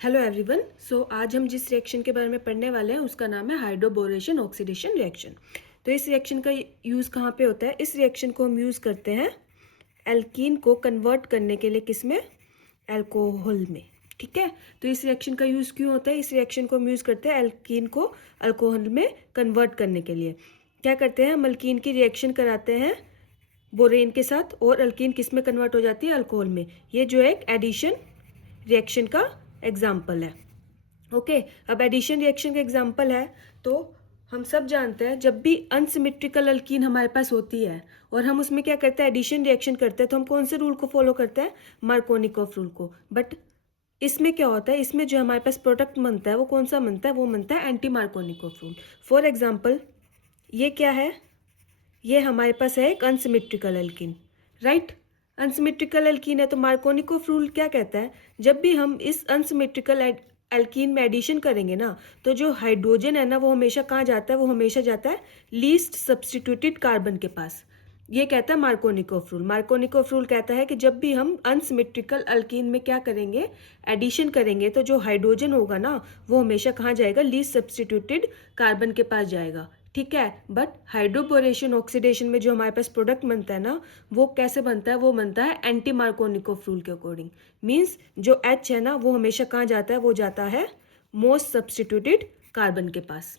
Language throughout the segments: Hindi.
Hello everyone. आज हम जिस रिएक्शन के बारे में पढ़ने वाले हैं उसका नाम है हाइड्रोबोरेशन ऑक्सीडेशन रिएक्शन। तो इस रिएक्शन का यूज़ कहाँ पे होता है? इस रिएक्शन को हम यूज़ करते हैं एल्कीन को कन्वर्ट करने के लिए। किस में? अल्कोहल में। ठीक है, तो इस रिएक्शन का यूज़ क्यों होता है? इस रिएक्शन को हम यूज़ करते हैं एल्कीन को अल्कोहल में कन्वर्ट करने के लिए। क्या करते हैं हम? अल्कीन की रिएक्शन कराते हैं बोरेन के साथ और अल्कीन किस में कन्वर्ट हो जाती है? अल्कोहल में। ये जो एक एडिशन रिएक्शन का एग्जाम्पल है। ओके, अब एडिशन रिएक्शन का एग्जाम्पल है तो हम सब जानते हैं जब भी अनसिमेट्रिकल अल्कीन हमारे पास होती है और हम उसमें क्या करते हैं? एडिशन रिएक्शन करते हैं, तो हम कौन से रूल को फॉलो करते हैं? मार्कोनिकॉफ रूल को। बट इसमें क्या होता है? इसमें जो हमारे पास प्रोडक्ट बनता है वो कौन सा बनता है? वो बनता है anti Markovnikov rule. For example, ये क्या है? ये हमारे पास है एक unsymmetrical alkene, right. Unsymmetrical alkene है तो मार्कोनिकॉफ रूल क्या कहता है? जब भी हम इस अनसिमेट्रिकल एल्कीन में एडिशन करेंगे ना, तो जो हाइड्रोजन है ना वो हमेशा कहाँ जाता है? वो हमेशा जाता है लीस्ट सब्स्टिट्यूटेड कार्बन के पास। ये कहता है मार्कोनिकॉफ रूल। मार्कोनिकॉफ रूल कहता है कि जब भी हम अनसिमेट्रिकल अल्कीन में क्या करेंगे? एडिशन करेंगे, तो जो हाइड्रोजन होगा ना वो हमेशा कहाँ जाएगा? लीस्ट सब्स्टिट्यूटेड कार्बन के पास जाएगा। ठीक है, बट हाइड्रोबोरेशन ऑक्सीडेशन में जो हमारे पास प्रोडक्ट बनता है ना, वो कैसे बनता है? वो बनता है एंटी मार्कोनिकॉफ रूल के अकॉर्डिंग। मीन्स जो H है ना वो हमेशा कहाँ जाता है? वो जाता है मोस्ट सब्स्टिट्यूटेड कार्बन के पास।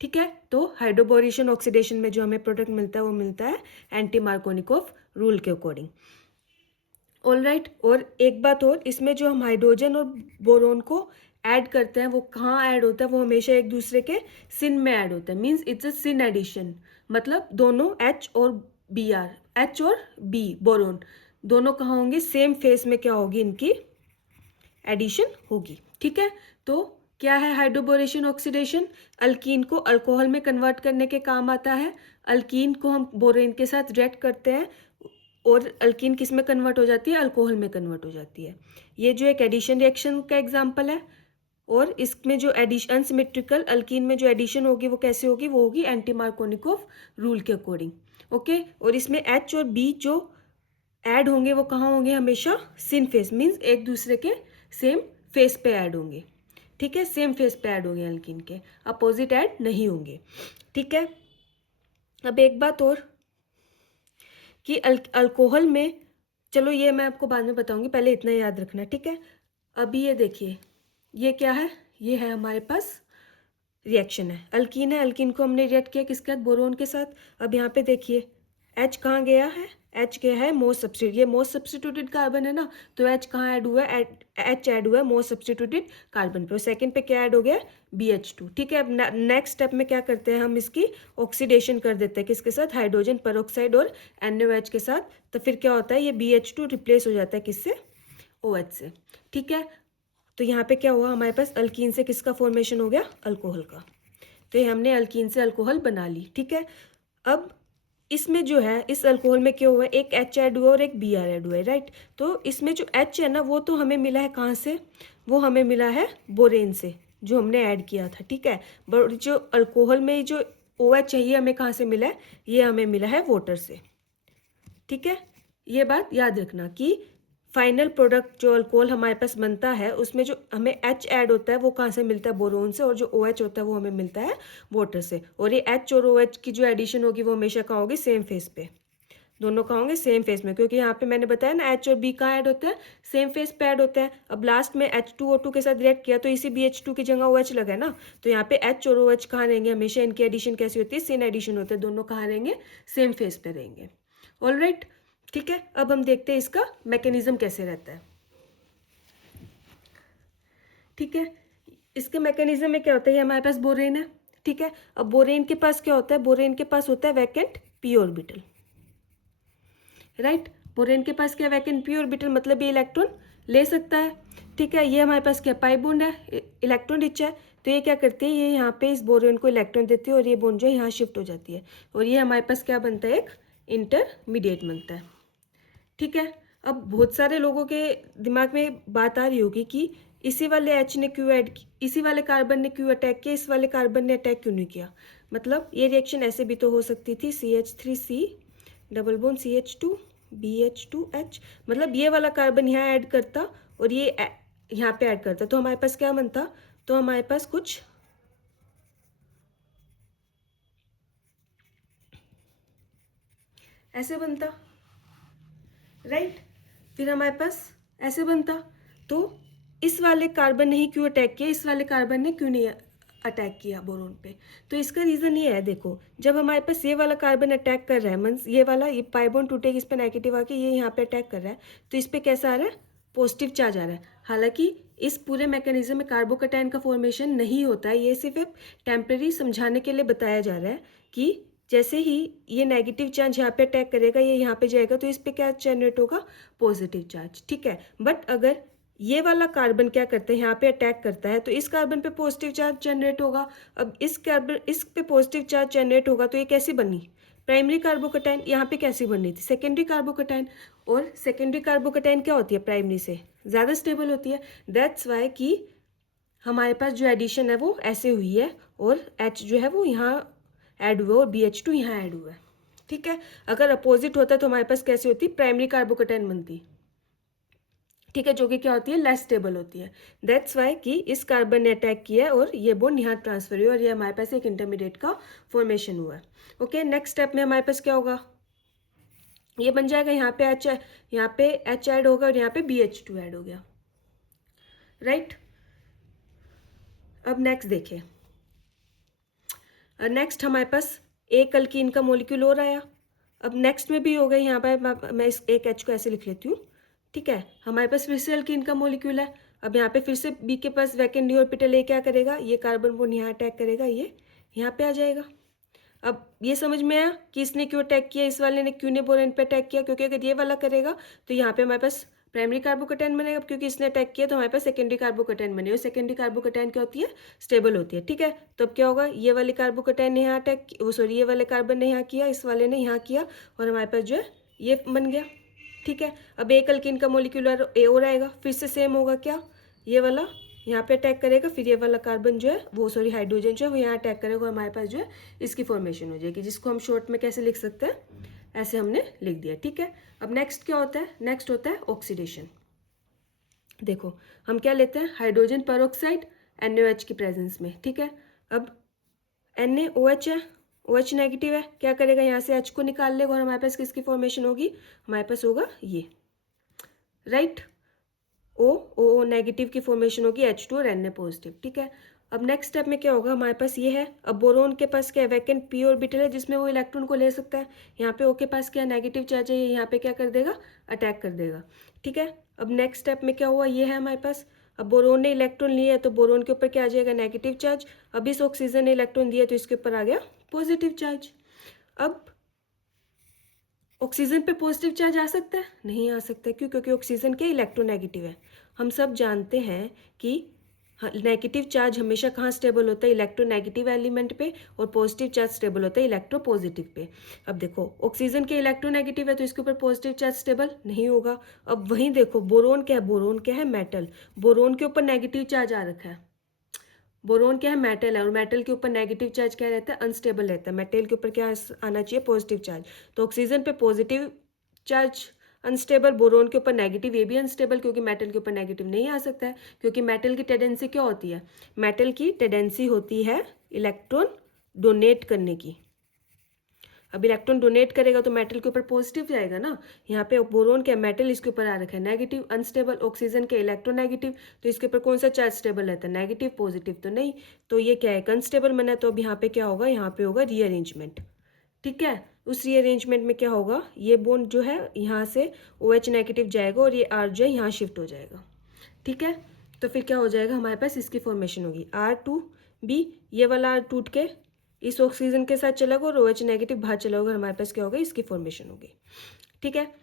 ठीक है, तो हाइड्रोबोरेशन ऑक्सीडेशन में जो हमें प्रोडक्ट मिलता है वो मिलता है एंटी मार्कोनिकॉफ रूल के अकॉर्डिंग। ऑलराइट, और एक बात और, इसमें जो हम हाइड्रोजन और बोरोन को ऐड करते हैं वो कहाँ ऐड होता है? वो हमेशा एक दूसरे के सिन में ऐड होता है। Means it's a syn addition. मतलब दोनों H और Br, H और B बोरोन दोनों कहाँ होंगे? सेम फेस में क्या होगी? इनकी एडिशन होगी। ठीक है, तो क्या है हाइड्रोबोरेशन ऑक्सीडेशन? अल्कीन को अल्कोहल में कन्वर्ट करने के काम आता है। अल्कीन को हम बोरेन के साथ रिएक्ट करते हैं और अल्कीन किस में कन्वर्ट हो जाती है? अल्कोहल में कन्वर्ट हो जाती है। ये जो एक एडिशन रिएक्शन का एग्जाम्पल है। और इसमें जो एडिशन अनसिमेट्रिकल अल्कीन में जो एडिशन होगी वो कैसे होगी? वो होगी एंटी मार्कोनिकॉफ रूल के अकॉर्डिंग। ओके, और इसमें H और B जो ऐड होंगे वो कहाँ होंगे? हमेशा सिन फेस, मीन्स एक दूसरे के सेम फेस पे ऐड होंगे। ठीक है, सेम फेस पे ऐड होंगे, अल्कीन के अपोजिट ऐड नहीं होंगे। ठीक है, अब एक बात और कि अल्कोहल में, चलो ये मैं आपको बाद में बताऊंगी, पहले इतना याद रखना। ठीक है, अभी ये देखिए, ये क्या है? ये है हमारे पास रिएक्शन है, अल्कीन है। अल्कीन को हमने रिएक्ट किया किसके साथ? बोरोन के साथ। अब यहाँ पे देखिए H कहाँ गया है? H गया है मोस्ट सब्स्टिट्यूट, ये मोस्ट सब्स्टिट्यूटेड कार्बन है ना, तो H कहाँ ऐड हुआ है? H ऐड हुआ है मोस्ट सब्स्टिट्यूटेड कार्बन पे। और सेकंड पे क्या ऐड हो गया? BH2। ठीक है, अब नेक्स्ट स्टेप में क्या करते हैं हम? इसकी ऑक्सीडेशन कर देते हैं किसके साथ? हाइड्रोजन पेरोक्साइड और NaOH के साथ। तो फिर क्या होता है? ये BH2 रिप्लेस हो जाता है किससे? OH से। ठीक है, तो यहाँ पे क्या हुआ? हमारे पास अल्कीन से किसका फॉर्मेशन हो गया? अल्कोहल का। तो ये हमने अल्कीन से अल्कोहल बना ली। ठीक है, अब इसमें जो है इस अल्कोहल में क्या हुआ है? एक H ऐड हुआ और एक Br ऐड हुआ है, राइट। तो इसमें जो H है ना वो तो हमें मिला है कहाँ से? वो हमें मिला है बोरेन से, जो हमने ऐड किया था। ठीक है, बट जो अल्कोहल में जो OH चाहिए हमें कहाँ से मिला है? ये हमें मिला है वाटर से। ठीक है, ये बात याद रखना कि फाइनल प्रोडक्ट जो अल्कोहल हमारे पास बनता है उसमें जो हमें H ऐड होता है वो कहाँ से मिलता है? बोरोन से। और जो OH होता है वो हमें मिलता है वाटर से। और ये H और OH की जो एडिशन होगी वो हमेशा कहाँ होगी? सेम फेस पे। दोनों कहाँ होंगे? सेम फेस में, क्योंकि यहाँ पे मैंने बताया ना H और B कहाँ ऐड होता है? सेम फेस पे ऐड होता है। अब लास्ट में H2O2 के साथ रिएक्ट किया तो इसी BH2 की जगह OH लगा है ना, तो यहाँ पे H और OH कहाँ रहेंगे? हमेशा इनकी एडिशन कैसी होती है? सिन एडिशन होता है। दोनों कहाँ रहेंगे? सेम फेस पे रहेंगे। ऑलराइट, ठीक है, अब हम देखते हैं इसका मैकेनिज्म कैसे रहता है। ठीक है, इसके मैकेनिज्म में क्या होता है? ये हमारे पास बोरेन है। ठीक है, अब बोरेन के पास क्या होता है? बोरेन के पास होता है vacant p orbital, right. Borane के पास क्या? वैकेंट p ऑर्बिटल, मतलब ये इलेक्ट्रॉन ले सकता है। ठीक है, ये हमारे पास क्या? पाई बॉन्ड है, इलेक्ट्रॉन रिच है, तो ये क्या करती है? ये यहाँ पे इस बोरेन को इलेक्ट्रॉन देती है और ये बॉन्ड जो है यहाँ शिफ्ट हो जाती है और ये हमारे पास क्या बनता है? एक इंटरमीडिएट बनता है। ठीक है, अब बहुत सारे लोगों के दिमाग में बात आ रही होगी कि इसी वाले H ने क्यों ऐड, इसी वाले कार्बन ने क्यों अटैक किया, इस वाले कार्बन ने अटैक क्यों नहीं किया? मतलब ये रिएक्शन ऐसे भी तो हो सकती थी, CH3C double bond CH2 BH2H, मतलब ये वाला कार्बन यहाँ ऐड करता और ये यहाँ पे ऐड करता तो हमारे पास क्या बनता, तो हमारे पास कुछ ऐसे बनता, राइट। फिर हमारे पास ऐसे बनता। तो इस वाले कार्बन ने ही क्यों अटैक किया, इस वाले कार्बन ने क्यों नहीं अटैक किया बोरोन पे, तो इसका रीज़न ये है, देखो जब हमारे पास ये वाला कार्बन अटैक कर रहा है, मीन्स ये वाला, ये पाई बॉन्ड टूटेगा, इस पर नेगेटिव आके ये यहाँ पे अटैक कर रहा है, तो इस पर कैसा आ रहा है, पॉजिटिव चार्ज आ रहा है। हालांकि इस पूरे मैकेनिज्म में कार्बोकैटायन का फॉर्मेशन नहीं होता है, ये सिर्फ एक टेम्प्रेरी समझाने के लिए बताया जा रहा है कि जैसे ही ये नेगेटिव चार्ज यहाँ पे अटैक करेगा, ये यहाँ पे जाएगा, तो इस पे क्या जनरेट होगा, पॉजिटिव चार्ज, ठीक है। बट अगर ये वाला कार्बन क्या करता है, यहाँ पे अटैक करता है, तो इस कार्बन पे पॉजिटिव चार्ज जनरेट होगा। अब इस कार्बन, इस पे पॉजिटिव चार्ज जनरेट होगा, तो ये कैसी बनी, प्राइमरी कार्बोकैटायन। यहाँ पे कैसी बननी थी, सेकेंडरी कार्बोकैटायन। और सेकेंडरी कार्बोकैटायन क्या होती है, प्राइमरी से ज़्यादा स्टेबल होती है। दैट्स वाई कि हमारे पास जो एडिशन है वो ऐसे हुई है, और H जो है वो यहाँ ऐड हुआ और BH2 यहाँ ऐड हुआ है, ठीक है। अगर अपोजिट होता तो हमारे पास कैसी होती, प्राइमरी कार्बोकैटायन बनती, ठीक है, जो कि क्या होती है, लेस स्टेबल होती है। दैट्स वाई कि इस कार्बन ने अटैक किया है और ये बॉन्ड यहाँ ट्रांसफर हुआ और ये हमारे पास एक इंटरमीडिएट का फॉर्मेशन हुआ है। ओके, नेक्स्ट स्टेप में हमारे पास क्या होगा, ये बन जाएगा, यहाँ पे H, यहाँ पे H ऐड होगा और यहाँ पे BH2 ऐड हो गया, राइट। अब नेक्स्ट देखिए, नेक्स्ट हमारे पास एक अल्कीन का मोलिक्यूल और आया। अब नेक्स्ट में भी हो गई, यहाँ पर मैं इस एक H को ऐसे लिख लेती हूँ, ठीक है। हमारे पास फिर से अल्कीन का मोलिक्यूल है। अब यहाँ पे फिर से B के पास वैकेंट डी ऑर्बिटल, ये क्या करेगा, ये कार्बन बॉन्ड यहाँ अटैक करेगा, ये यहाँ पे आ जाएगा। अब ये समझ में आया कि इसने क्यों अटैक किया, इस वाले ने क्यों ने बोरेन पे अटैक किया, क्योंकि अगर ये वाला करेगा तो यहाँ पे हमारे पास प्राइमरी कार्बोकैटायन बनेगा, क्योंकि इसने अटैक किया तो हमारे पास सेकेंडरी कार्बोकैटायन बनेगा। सेकेंडरी कार्बोकैटायन क्या होती है, स्टेबल होती है, ठीक है। तो अब क्या होगा, ये वाले कार्बोकैटायन ने यहाँ अटैक, वो सॉरी, ये वाले कार्बन ने यहाँ किया, इस वाले ने यहाँ किया, और हमारे पास जो है ये बन गया, ठीक है। अब एक अल्कीन का मोलिक्यूलर ए और आएगा, फिर से सेम होगा, क्या, ये वाला यहाँ पे अटैक करेगा, फिर ये वाला कार्बन जो है वो, सॉरी हाइड्रोजन जो है वो यहाँ अटैक करेगा, और हमारे पास जो है इसकी फॉर्मेशन हो जाएगी, जिसको हम शॉर्ट में कैसे लिख सकते हैं, ऐसे हमने लिख दिया, ठीक है। अब नेक्स्ट क्या होता है, नेक्स्ट होता है ऑक्सीडेशन। देखो हम क्या लेते हैं, हाइड्रोजन पेरोक्साइड NaOH की प्रेजेंस में, ठीक है। अब NaOH है, OH नेगेटिव है, क्या करेगा, यहाँ से H को निकाल लेगा और हमारे पास किसकी फॉर्मेशन होगी, हमारे पास होगा ये, राइट, O नेगेटिव की फॉर्मेशन होगी, H2 और Na पॉजिटिव, ठीक है। अब नेक्स्ट स्टेप में क्या होगा, हमारे पास ये है, अब बोरोन के पास क्या है, वैकेंट p ऑर्बिटल है जिसमें वो इलेक्ट्रॉन को ले सकता है। यहाँ पे O के पास क्या नेगेटिव चार्ज है, ये यहाँ पे क्या कर देगा, अटैक कर देगा, ठीक है। अब नेक्स्ट स्टेप में क्या हुआ, ये है हमारे पास, अब बोरोन ने इलेक्ट्रॉन लिया है तो बोरोन के ऊपर क्या आ जाएगा, नेगेटिव चार्ज। अब इस ऑक्सीजन ने इलेक्ट्रॉन दिया तो इसके ऊपर आ गया पॉजिटिव चार्ज। अब ऑक्सीजन पे पॉजिटिव चार्ज आ सकता है, नहीं आ सकता, क्यों, क्योंकि ऑक्सीजन के इलेक्ट्रोनेगेटिव है। हम सब जानते हैं कि नेगेटिव चार्ज हमेशा कहाँ स्टेबल होता है, इलेक्ट्रोनेगेटिव एलिमेंट पे, और पॉजिटिव चार्ज स्टेबल होता है इलेक्ट्रोपॉजिटिव पे। अब देखो ऑक्सीजन के इलेक्ट्रोनेगेटिव है तो इसके ऊपर पॉजिटिव चार्ज स्टेबल नहीं होगा। अब वहीं देखो बोरोन क्या है, बोरोन क्या है, मेटल, बोरोन के ऊपर नेगेटिव चार्ज आ रखा है। बोरोन क्या है, मेटल है, और मेटल के ऊपर नेगेटिव चार्ज क्या रहता है, अनस्टेबल रहता है। मेटल के ऊपर क्या आना चाहिए, पॉजिटिव चार्ज। तो ऑक्सीजन पे पॉजिटिव चार्ज अनस्टेबल, बोरोन के ऊपर नेगेटिव, ये भी अनस्टेबल, क्योंकि मेटल के ऊपर नेगेटिव नहीं आ सकता है, क्योंकि मेटल की टेंडेंसी क्या होती है, मेटल की टेंडेंसी होती है इलेक्ट्रॉन डोनेट करने की। अब इलेक्ट्रॉन डोनेट करेगा तो मेटल के ऊपर पॉजिटिव जाएगा ना। यहाँ पे बोरोन क्या मेटल, इसके ऊपर आ रखा है नेगेटिव, अनस्टेबल। ऑक्सीजन के इलेक्ट्रोनेगेटिव, तो इसके ऊपर कौन सा चार्ज स्टेबल रहता है, नेगेटिव, पॉजिटिव तो नहीं। तो ये क्या है, अनस्टेबल बना। तो अब यहाँ पे क्या होगा, यहाँ पे होगा रीअरेंजमेंट, ठीक है। उस रीअरेंजमेंट में क्या होगा, ये बॉन्ड जो है यहाँ से OH नेगेटिव जाएगा और ये R जो है यहाँ शिफ्ट हो जाएगा, ठीक है। तो फिर क्या हो जाएगा, हमारे पास इसकी फॉर्मेशन होगी R2B, ये वाला R टूट के इस ऑक्सीजन के साथ चला गया और OH नेगेटिव बाहर चला होगा, हमारे पास क्या होगा, इसकी फॉर्मेशन होगी, ठीक है।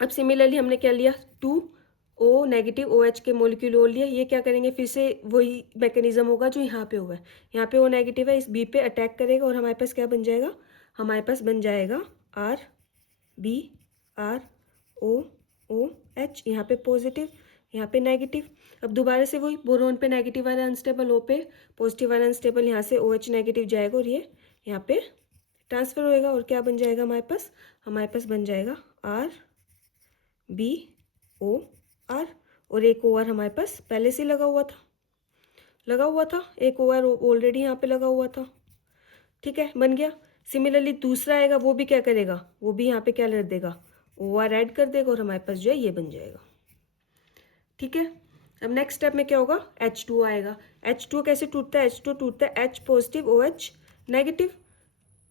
अब सिमिलरली हमने क्या लिया, 2O नेगेटिव OH के मोलिक्यूल और लिया, ये क्या करेंगे, फिर से वही मैकेनिज्म होगा जो यहाँ पे हुआ है। यहाँ पे O नेगेटिव है, इस B पे अटैक करेगा और हमारे पास क्या बन जाएगा, हमारे पास बन जाएगा RBROOH, यहाँ पे पॉजिटिव, यहाँ पे नेगेटिव। अब दोबारा से वही बोरोन पे नेगेटिव वाला अनस्टेबल, O पे पॉजिटिव वाला अनस्टेबल, यहाँ से OH नेगेटिव जाएगा और ये यहाँ पे ट्रांसफर होएगा और क्या बन जाएगा, हमारे पास बन जाएगा RBOR। और एक OR हमारे पास पहले से लगा हुआ था, एक OR ऑलरेडी यहाँ पे लगा हुआ था, ठीक है, बन गया। सिमिलरली दूसरा आएगा, वो भी क्या करेगा, वो भी यहाँ पे क्या कर देगा, OR ऐड कर देगा और हमारे पास जो है ये बन जाएगा, ठीक है। अब नेक्स्ट स्टेप में क्या होगा, H2 आएगा। H2 कैसे टूटता है, H2 टूटता है H positive OH negative,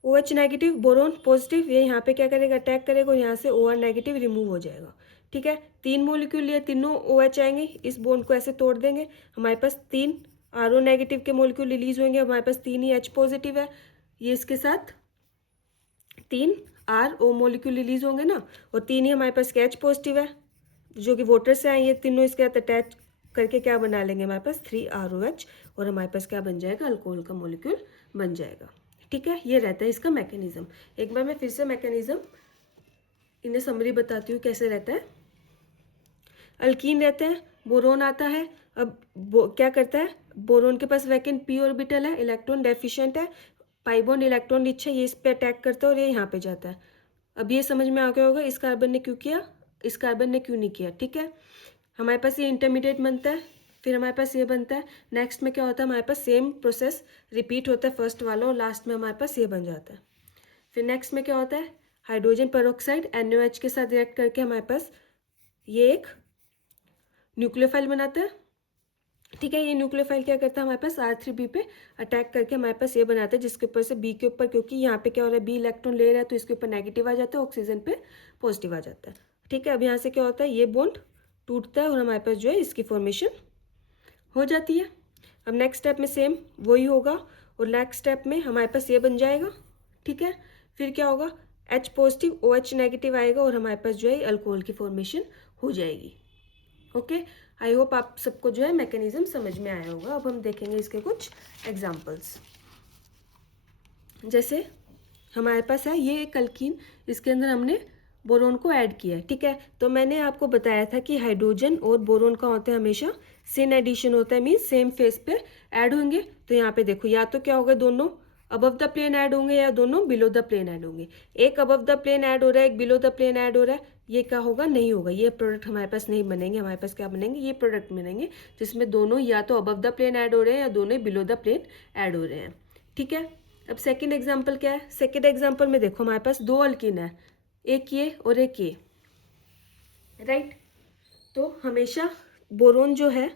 OH negative boron positive, ये यहाँ पे क्या करेगा, अटैक करेगा और यहाँ से OR नेगेटिव रिमूव हो जाएगा, ठीक है। 3 मॉलिक्यूल लिए, तीनों OH आएंगे, इस बॉन्ड को ऐसे तोड़ देंगे, हमारे पास 3 RO नेगेटिव के मॉलिक्यूल रिलीज होंगे, हमारे पास 3 ही H पॉजिटिव है, ये इसके साथ 3 RO मॉलिक्यूल रिलीज होंगे ना, और 3 ही हमारे पास H पॉजिटिव है जो कि वाटर से आए, ये तीनों इसके साथ अटैच करके क्या बना लेंगे, हमारे पास 3 ROH और हमारे पास क्या बन जाएगा, अल्कोहल का मॉलिक्यूल बन जाएगा, ठीक है। ये रहता है इसका मैकेनिज्म। एक बार मैं फिर से मैकेनिज्म इन्हें समरी बताती हूँ कैसे रहता है। अल्कीन रहते हैं, बोरोन आता है, अब क्या करता है, बोरोन के पास वैकेंट p ऑर्बिटल है, इलेक्ट्रॉन डेफिशिएंट है, पाई बॉन्ड इलेक्ट्रॉन रिच है, ये इस पे अटैक करता है और ये यहाँ पे जाता है। अब ये समझ में आ गया होगा इस कार्बन ने क्यों किया, इस कार्बन ने क्यों नहीं किया, ठीक है। हमारे पास ये इंटरमीडिएट बनता है, फिर हमारे पास ये बनता है, नेक्स्ट में क्या होता है, हमारे पास सेम प्रोसेस रिपीट होता है फर्स्ट वाला, और लास्ट में हमारे पास ये बन जाता है। फिर नेक्स्ट में क्या होता है, हाइड्रोजन पेरोक्साइड NaOH के साथ रिएक्ट करके हमारे पास ये एक न्यूक्लियोफाइल बनाता है, ठीक है। ये न्यूक्लियोफाइल क्या करता है, हमारे पास R3B पे अटैक करके हमारे पास ये बनाता है, जिसके ऊपर से B के ऊपर, क्योंकि यहाँ पे क्या हो रहा है, B इलेक्ट्रॉन ले रहा है तो इसके ऊपर नेगेटिव आ जाता है, ऑक्सीजन पे पॉजिटिव आ जाता है, ठीक है। अब यहाँ से क्या होता है, ये बॉन्ड टूटता है और हमारे पास जो है इसकी फॉर्मेशन हो जाती है। अब नेक्स्ट स्टेप में सेम वही होगा और नेक्स्ट स्टेप में हमारे पास ये बन जाएगा, ठीक है। फिर क्या होगा, H पॉजिटिव OH नेगेटिव आएगा और हमारे पास जो है अल्कोहल की फॉर्मेशन हो जाएगी, ओके। आई होप आप सबको जो है मैकेनिज्म समझ में आया होगा। अब हम देखेंगे इसके कुछ एग्जांपल्स। जैसे हमारे पास है ये एक अल्कीन, इसके अंदर हमने बोरोन को ऐड किया है, ठीक है। तो मैंने आपको बताया था कि हाइड्रोजन और बोरोन का होता है हमेशा सेम एडिशन होता है, मीन्स सेम फेस पे ऐड होंगे। तो यहाँ पे देखो, या तो क्या होगा, दोनों अबव द प्लेन ऐड होंगे या दोनों बिलो द प्लेन ऐड होंगे। एक अबव द प्लेन ऐड हो रहा है, एक बिलो द प्लेन ऐड हो रहा है, ये क्या होगा, नहीं होगा, ये प्रोडक्ट हमारे पास नहीं बनेंगे। हमारे पास क्या बनेंगे, ये प्रोडक्ट बनेंगे जिसमें दोनों या तो अबव द प्लेन ऐड हो रहे हैं या दोनों बिलो द प्लेन ऐड हो रहे हैं, ठीक है। अब सेकेंड एग्जाम्पल क्या है, सेकेंड एग्जाम्पल में देखो हमारे पास 2 अल्कीन है, एक ये और एक ये, राइट। तो हमेशा बोरोन जो है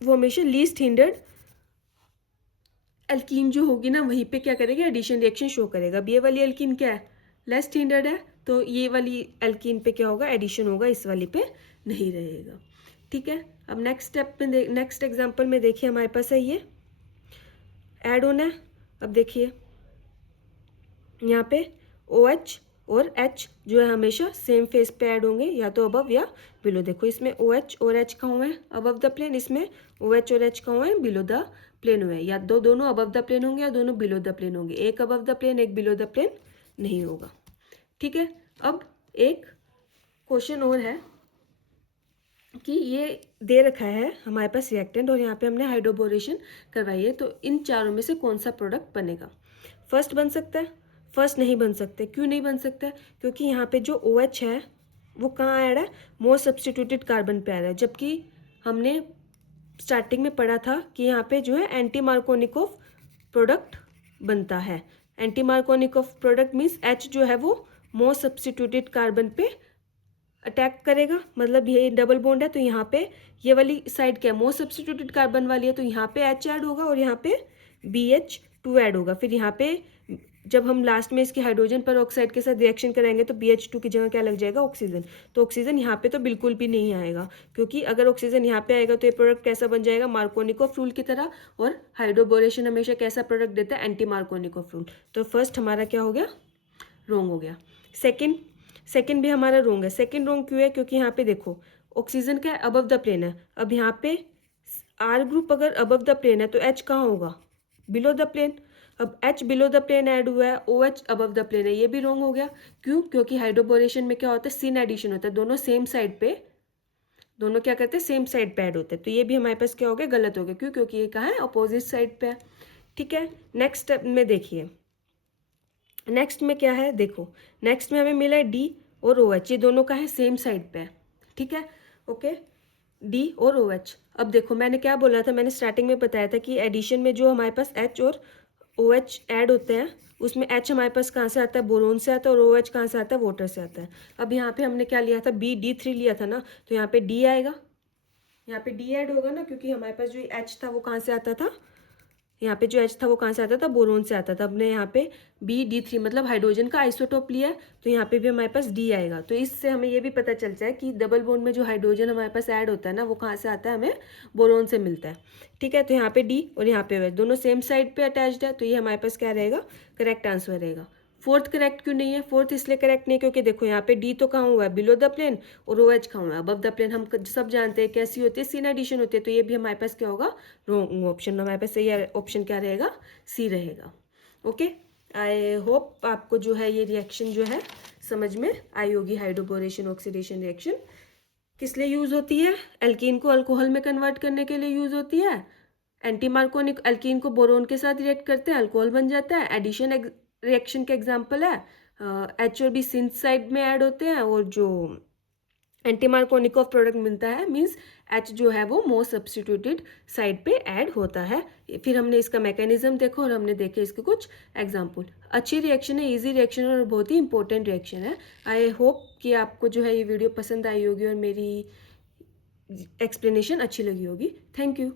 वो हमेशा लीस्ट हिंडर्ड अल्कीन जो होगी ना, वहीं पे क्या करेगा, एडिशन रिएक्शन शो करेगा। अब ये वाली अल्कीन क्या है, लेस्ट हिंडर्ड है, तो ये वाली अल्कीन पे क्या होगा, एडिशन होगा, इस वाली पे नहीं रहेगा, ठीक है। अब नेक्स्ट स्टेप में नेक्स्ट एग्जाम्पल में देखिए हमारे पास है ये ऐड होना है। अब देखिए यहाँ पे OH और H जो है हमेशा सेम फेस पे ऐड होंगे, या तो अबव या बिलो। देखो इसमें OH और H का हुआ है अबव द प्लेन, इसमें OH और H का हुआ है बिलो द प्लेन हुए हैं, या दोनों अबव द प्लेन होंगे या दोनों बिलो द प्लेन होंगे, एक अबव द प्लेन एक बिलो द प्लेन नहीं होगा, ठीक है। अब एक क्वेश्चन और है कि ये दे रखा है हमारे पास रिएक्टेंट और यहाँ पे हमने हाइड्रोबोरेशन करवाई है, तो इन चारों में से कौन सा प्रोडक्ट बनेगा। फर्स्ट बन सकता है, फर्स्ट नहीं बन सकते। क्यों नहीं बन सकता है, क्योंकि यहाँ पे जो OH है वो कहाँ ऐड है, मोस्ट सब्स्टिट्यूटेड कार्बन पे ऐड है, जबकि हमने स्टार्टिंग में पढ़ा था कि यहाँ पे जो है एंटी मार्कोनिकोव प्रोडक्ट बनता है। Anti Markovnikov product means H जो है वो मोस्ट सब्स्टिट्यूटेड कार्बन पे अटैक करेगा, मतलब ये डबल बॉन्ड है तो यहाँ पे ये वाली साइड क्या है, मोस्ट सब्स्टिट्यूटेड कार्बन वाली है, तो यहाँ पे H ऐड होगा और यहाँ पे BH2 ऐड होगा। फिर यहाँ पे जब हम लास्ट में इसके हाइड्रोजन पर ऑक्साइड के साथ रिएक्शन कराएंगे तो BH2 की जगह क्या लग जाएगा, ऑक्सीजन। तो ऑक्सीजन यहाँ पे तो बिल्कुल भी नहीं आएगा, क्योंकि अगर ऑक्सीजन यहाँ पे आएगा तो ये प्रोडक्ट कैसा बन जाएगा, मार्कोनिकोव रूल की तरह। और हाइड्रोबोरेशन हमेशा कैसा प्रोडक्ट देता है, एंटी मार्कोनिकोव रूल। तो फर्स्ट हमारा क्या हो गया, रोंग हो गया। सेकेंड भी हमारा रोंग है। सेकेंड रोंग क्यों है, क्योंकि यहाँ पे देखो ऑक्सीजन क्या है, अबव द प्लेन है। अब यहाँ पे R ग्रुप अगर अबव द प्लेन है तो H कहाँ होगा, बिलो द प्लेन। अब H below the plane add हुआ है, OH अबव द प्लेन है, ये भी रोंग हो गया। क्यों, क्योंकि हाइड्रोबोरेशन में क्या होता है, सिन एडिशन होता है, दोनों सेम साइड पे, दोनों क्या करते हैं, सेम साइड पे ऐड होते हैं। तो ये भी हमारे पास क्या हो गया, गलत हो गया। क्यों, क्योंकि ये कहाँ है, अपोजिट साइड पे है, ठीक है। नेक्स्ट स्टेप में देखिए, नेक्स्ट में क्या है, देखो नेक्स्ट में हमें मिला है D और OH, ये दोनों का है सेम साइड पे है, ठीक है, ओके। डी और ओ एच। अब देखो मैंने क्या बोला था, मैंने स्टार्टिंग में बताया था कि एडिशन में जो हमारे पास एच और ओ एच ऐड होते हैं उसमें एच हमारे पास कहाँ से आता है, बोरोन से आता है, और ओ एच कहाँ से आता है, वाटर से आता है। अब यहाँ पे हमने क्या लिया था, BD3 लिया था ना, तो यहाँ पे डी आएगा, यहाँ पे डी ऐड होगा ना, क्योंकि हमारे पास जो एच था वो कहाँ से आता था, यहाँ पे जो एच था वो कहाँ से आता था, बोरोन से आता था। हमने यहाँ पे BD3 मतलब हाइड्रोजन का आइसोटोप लिया है, तो यहाँ पे भी हमारे पास डी आएगा। तो इससे हमें ये भी पता चलता है कि डबल बॉन्ड में जो हाइड्रोजन हमारे पास ऐड होता है ना, वो कहाँ से आता है, हमें बोरोन से मिलता है। ठीक है, तो यहाँ पे डी और यहाँ पे OH दोनों सेम साइड पे अटैच्ड है, तो ये हमारे पास क्या रहेगा, करेक्ट आंसर रहेगा। फोर्थ करेक्ट क्यों नहीं है, फोर्थ इसलिए करेक्ट नहीं क्योंकि देखो यहाँ पे डी तो कहाँ हुआ है, बिलो द प्लेन, और ओ एच कहाँ हुआ है, अबव द प्लेन। हम सब जानते हैं कैसी होती है, सीन एडिशन होती है, तो ये भी हमारे पास क्या होगा, रॉन्ग ऑप्शन। हमारे पास सही ऑप्शन क्या रहेगा, सी रहेगा। ओके, आई होप आपको जो है ये रिएक्शन जो है समझ में आई होगी। हाइड्रोबोरेशन ऑक्सीडेशन रिएक्शन किस लिए यूज होती है, एल्कीन को अल्कोहल में कन्वर्ट करने के लिए यूज होती है। एंटी मार्कोनिक एल्कीन को बोरोन के साथ रिएक्ट करते हैं, अल्कोहल बन जाता है। एडिशन रिएक्शन का एग्जाम्पल है, एच और बी सिंथ साइड में ऐड होते हैं, और जो एंटी मार्कोनिकॉफ प्रोडक्ट मिलता है मीन्स एच जो है वो मोस्ट सब्सटीट्यूटेड साइड पे ऐड होता है। फिर हमने इसका मैकेनिज्म देखा और हमने देखे इसके कुछ एग्जाम्पल। अच्छी रिएक्शन है, इजी रिएक्शन है और बहुत ही इंपॉर्टेंट रिएक्शन है। आई होप कि आपको जो है ये वीडियो पसंद आई होगी और मेरी एक्सप्लेनेशन अच्छी लगी होगी। Thank you.